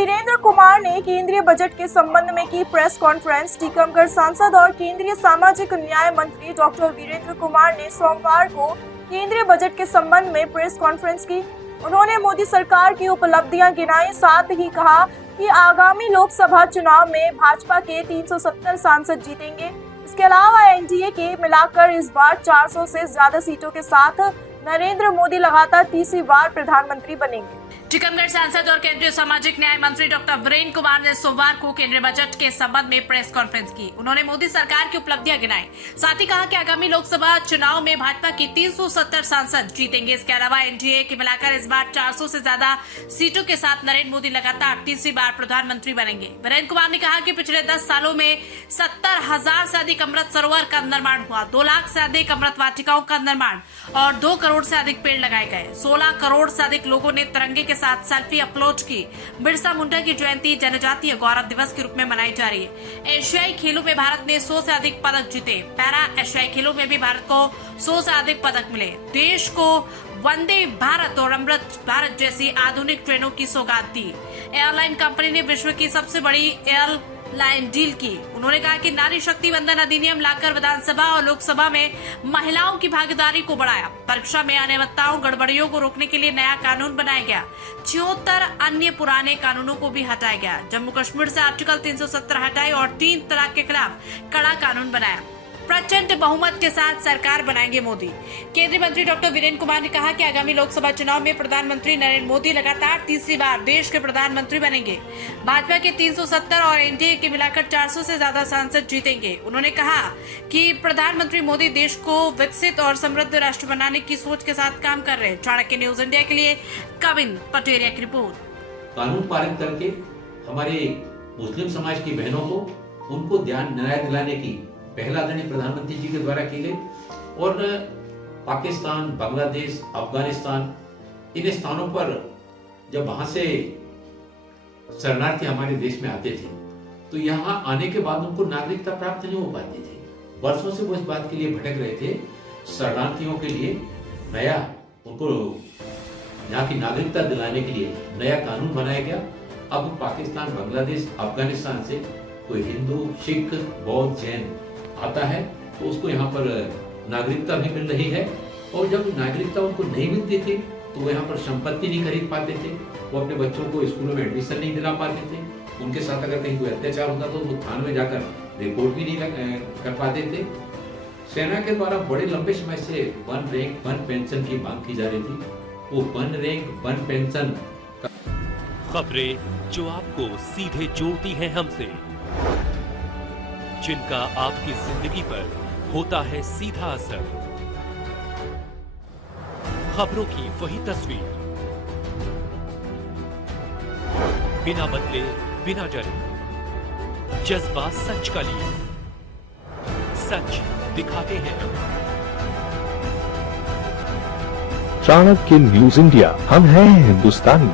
वीरेंद्र कुमार ने केंद्रीय बजट के संबंध में की प्रेस कॉन्फ्रेंस। टीकमगढ़ सांसद और केंद्रीय सामाजिक न्याय मंत्री डॉक्टर वीरेंद्र कुमार ने सोमवार को केंद्रीय बजट के संबंध में प्रेस कॉन्फ्रेंस की। उन्होंने मोदी सरकार की उपलब्धियां गिनाई, साथ ही कहा कि आगामी लोकसभा चुनाव में भाजपा के 370 सांसद जीतेंगे। इसके अलावा एनडीए के मिलाकर इस बार 400 से ज्यादा सीटों के साथ नरेंद्र मोदी लगातार तीसरी बार प्रधानमंत्री बनेंगे। टीकमगढ़ सांसद और केंद्रीय सामाजिक न्याय मंत्री डॉक्टर वीरेंद्र कुमार ने सोमवार को केंद्रीय बजट के संबंध में प्रेस कॉन्फ्रेंस की। उन्होंने मोदी सरकार की उपलब्धियां गिनाई, साथ ही कहा कि आगामी लोकसभा चुनाव में भाजपा की 370 सांसद जीतेंगे। इसके अलावा एनडीए के मिलाकर इस बार 400 से ज्यादा सीटों के साथ नरेंद्र मोदी लगातार तीसरी बार प्रधानमंत्री बनेंगे। वीरेंद्र कुमार ने कहा कि पिछले 10 सालों में 70,000 से अधिक अमृत सरोवर का निर्माण हुआ, 2 लाख से अधिक अमृत वाटिकाओं का निर्माण और 2 करोड़ से अधिक पेड़ लगाए गए। 16 करोड़ से अधिक लोगों ने तिरंगे के साथ सेल्फी अपलोड की। बिरसा मुंडा की जयंती जनजातीय गौरव दिवस के रूप में मनाई जा रही है। एशियाई खेलों में भारत ने 100 से अधिक पदक जीते। पैरा एशियाई खेलों में भी भारत को 100 से अधिक पदक मिले। देश को वंदे भारत और अमृत भारत जैसी आधुनिक ट्रेनों की सौगात दी। एयरलाइन कंपनी ने विश्व की सबसे बड़ी एयरलाइन डील की। उन्होंने कहा कि नारी शक्ति वंदन अधिनियम लाकर विधानसभा और लोकसभा में महिलाओं की भागीदारी को बढ़ाया। परीक्षा में अनियमितताओं गड़बड़ियों को रोकने के लिए नया कानून बनाया गया। 76 अन्य पुराने कानूनों को भी हटाया गया। जम्मू कश्मीर से आर्टिकल 370 हटाई और 3 तलाक के खिलाफ कड़ा कानून बनाया। प्रचंड बहुमत के साथ सरकार बनाएंगे मोदी। केंद्रीय मंत्री डॉक्टर वीरेंद्र कुमार ने कहा कि आगामी लोकसभा चुनाव में प्रधानमंत्री नरेंद्र मोदी लगातार तीसरी बार देश के प्रधानमंत्री बनेंगे। भाजपा के 370 और एनडीए के मिलाकर 400 से ज्यादा सांसद जीतेंगे। उन्होंने कहा कि प्रधानमंत्री मोदी देश को विकसित और समृद्ध राष्ट्र बनाने की सोच के साथ काम कर रहे हैं। चाणक्य न्यूज इंडिया के लिए कविन पटेरिया की रिपोर्ट। कानून पारित करके हमारे मुस्लिम समाज की बहनों को उनको न्याय दिलाने की पहल आदरणीय प्रधानमंत्री जी के द्वारा की गई और पाकिस्तान, बांग्लादेश, अफगानिस्तान इन स्थानों पर जब वहां से शरणार्थी हमारे देश में आते थे तो यहाँ आने के बाद उनको नागरिकता प्राप्त नहीं हो पाती थी। वर्षों से वो इस बात के लिए भटक रहे थे। शरणार्थियों के लिए नया उनको यहाँ की नागरिकता दिलाने के लिए नया कानून बनाया गया। अब पाकिस्तान, बांग्लादेश, अफगानिस्तान से कोई हिंदू, सिख, बौद्ध, जैन आता है तो उसको यहाँ पर नागरिकता भी मिल रही है। और जब नागरिकता उनको नहीं मिलती थी तो वो यहाँ पर संपत्ति नहीं खरीद पाते थे, वो अपने बच्चों को स्कूलों में एडमिशन नहीं दिला पाते थे। उनके साथ अगर कहीं कोई अत्याचार होता तो वो थाने में जाकर रिपोर्ट भी नहीं कर पाते थे। सेना के द्वारा बड़े लंबे समय से 1 रैंक 1 पेंशन की मांग की जा रही थी। वो 1 रैंक 1 पेंशन खबरें जो आपको सीधे जोड़ती हैं हमसे, जिनका आपकी जिंदगी पर होता है सीधा असर, खबरों की वही तस्वीर, बिना बदले बिना डरे, जज्बा सच का लिए, सच दिखाते हैं। चाणक्य न्यूज इंडिया, हम हैं हिंदुस्तानी।